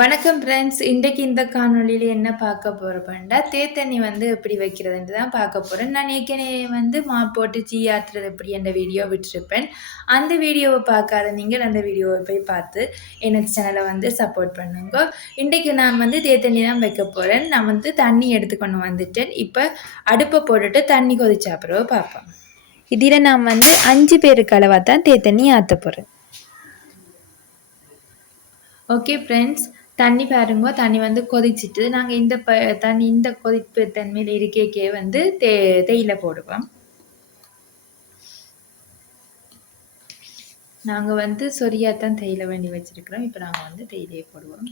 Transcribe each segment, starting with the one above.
வணக்கம் ஃப்ரெண்ட்ஸ். இன்றைக்கு இந்த காணொளியில என்ன பார்க்க போறோம்னா, தேத்தண்ணி வந்து எப்படி வைக்கிறதுன்னு தான் பார்க்க போறேன். நான் ஏற்கனவே வந்து போட்டு டீ ஆத்துறது எப்படி என்ற வீடியோ விட்டிருப்பேன். அந்த வீடியோவை பார்க்காத நீங்கள் அந்த வீடியோவை போய் பார்த்து எனது சேனலை வந்து சப்போர்ட் பண்ணுங்க. இன்றைக்கு நான் வந்து தேத்தண்ணி தான் வைக்க போறேன். நான் வந்து தண்ணி எடுத்துக்கொண்டு வந்துட்டேன். இப்போ அடுப்பை போட்டுட்டு தண்ணி கொதிச்ச அப்புறம் பார்ப்போம். இதில் நான் வந்து 5 பேருக்கு அளவாக தான் தேத்தண்ணி ஆற்ற போகிறேன். ஓகே ஃப்ரெண்ட்ஸ், தண்ணி பாருங்க. தண்ணி வந்து கொதிச்சிட்டு நாங்கள் இந்த கொதிப்பு தன்மையில் இருக்கைக்கே வந்து தேயிலை போடுவோம். நாங்கள் வந்து சொரியாத்தான் தேயிலை வேண்டி வச்சிருக்கிறோம். இப்போ நாங்கள் வந்து தேயிலையை போடுவோம்.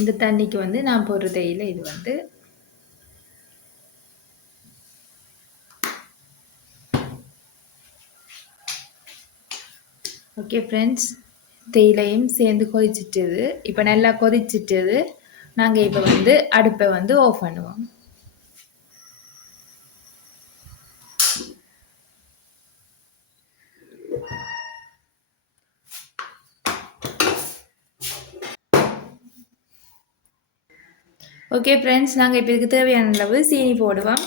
இந்த தண்ணிக்கு வந்து நான் போடுற தேயிலை இது வந்து ஓகே ஃப்ரெண்ட்ஸ், தேயிலையும் சேர்ந்து கொதிச்சிட்டது. இப்போ நல்லா கொதிச்சிட்டது. நாங்கள் இப்போ வந்து அடுப்பை வந்து ஆஃப் பண்ணுவோம். ஓகே ஃப்ரெண்ட்ஸ், நாங்கள் இப்போ இதுக்கு தேவையான அளவு சீனி போடுவோம்.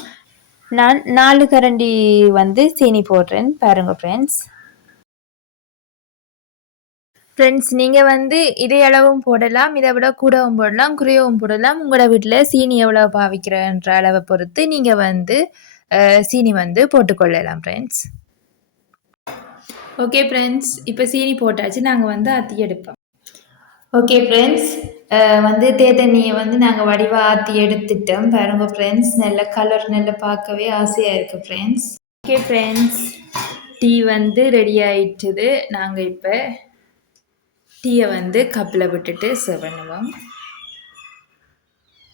நான் 4 கரண்டி வந்து சீனி போடுறேன். பாருங்க ஃப்ரெண்ட்ஸ். ஃப்ரெண்ட்ஸ், நீங்கள் வந்து இதே அளவும் போடலாம், இதை விட கூடவும் போடலாம், குறையவும் போடலாம். உங்களோட வீட்டில் சீனி எவ்வளோ பாவிக்கிறன்ற அளவை பொறுத்து நீங்கள் வந்து சீனி வந்து போட்டுக்கொள்ளலாம் ஃப்ரெண்ட்ஸ். ஓகே ஃப்ரெண்ட்ஸ், இப்போ சீனி போட்டாச்சு. நாங்கள் வந்து ஆற்றி எடுப்போம். ஓகே ஃப்ரெண்ட்ஸ், வந்து தேத்தண்ணியை வந்து நாங்கள் வடிவாக ஆற்றி எடுத்துட்டோம். பாருங்க ஃப்ரெண்ட்ஸ், நல்ல கலர் நல்ல பார்க்கவே ஆசையாக இருக்குது ஃப்ரெண்ட்ஸ். ஓகே ஃப்ரெண்ட்ஸ், டீ வந்து ரெடி ஆயிட்டுது. நாங்கள் இப்போ டீயை வந்து கப்பில் விட்டுட்டு சர்வ் பண்ணுவோம்.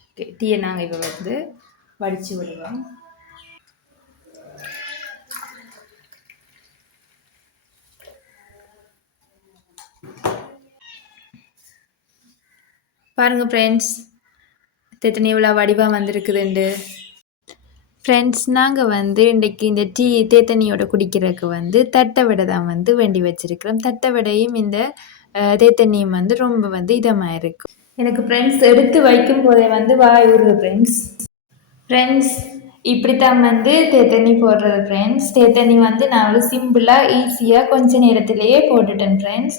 ஓகே, டீயை நாங்கள் இப்போ வந்து வடித்து விடுவோம். பாருங்கள் ஃப்ரெண்ட்ஸ், தேத்தண்ணி இவ்வளோ வடிவாக வந்திருக்குதுண்டு. ஃப்ரெண்ட்ஸ், நாங்கள் வந்து இன்றைக்கி இந்த தேத்தண்ணியோட குடிக்கிறதுக்கு வந்து தட்டை வடை தான் வந்து வேண்டி வச்சுருக்கிறோம். தட்டை வடையும் இந்த தேத்தண்ணியும் வந்து ரொம்ப வந்து இதமாக இருக்கும். எனக்கு ஃப்ரெண்ட்ஸ் எடுத்து வைக்கும் போதே வந்து வாய் ஊறுது ஃப்ரெண்ட்ஸ். ஃப்ரெண்ட்ஸ், இப்படித்தான் வந்து தேத்தண்ணி போடுறது ஃப்ரெண்ட்ஸ். தேத்தண்ணி வந்து நான் வந்து சிம்பிளாக ஈஸியாக கொஞ்ச நேரத்திலேயே போட்டுட்டேன் ஃப்ரெண்ட்ஸ்.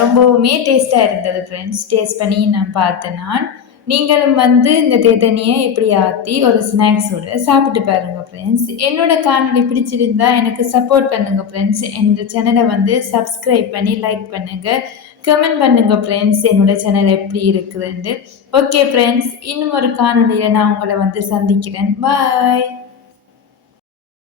ரொம்பவுமே டேஸ்ட்டாக இருந்தது ஃப்ரெண்ட்ஸ். டேஸ்ட் பண்ணி நான் பார்த்தேன். நீங்களும் வந்து இந்த தேத்தண்ணியை இப்படி ஆற்றி ஒரு ஸ்நாக்ஸோடு சாப்பிட்டு பாருங்க ஃப்ரெண்ட்ஸ். என்னோட காணொலி பிடிச்சிருந்தா எனக்கு சப்போர்ட் பண்ணுங்க ஃப்ரெண்ட்ஸ். என்னோட சேனலை வந்து சப்ஸ்கிரைப் பண்ணி லைக் பண்ணுங்கள், கமெண்ட் பண்ணுங்க ஃப்ரெண்ட்ஸ் என்னோட சேனல் எப்படி இருக்குதுன்ட்டு. ஓகே ஃப்ரெண்ட்ஸ், இன்னும் ஒரு காணொலியில் நான் உங்களை வந்து சந்திக்கிறேன். பாய்.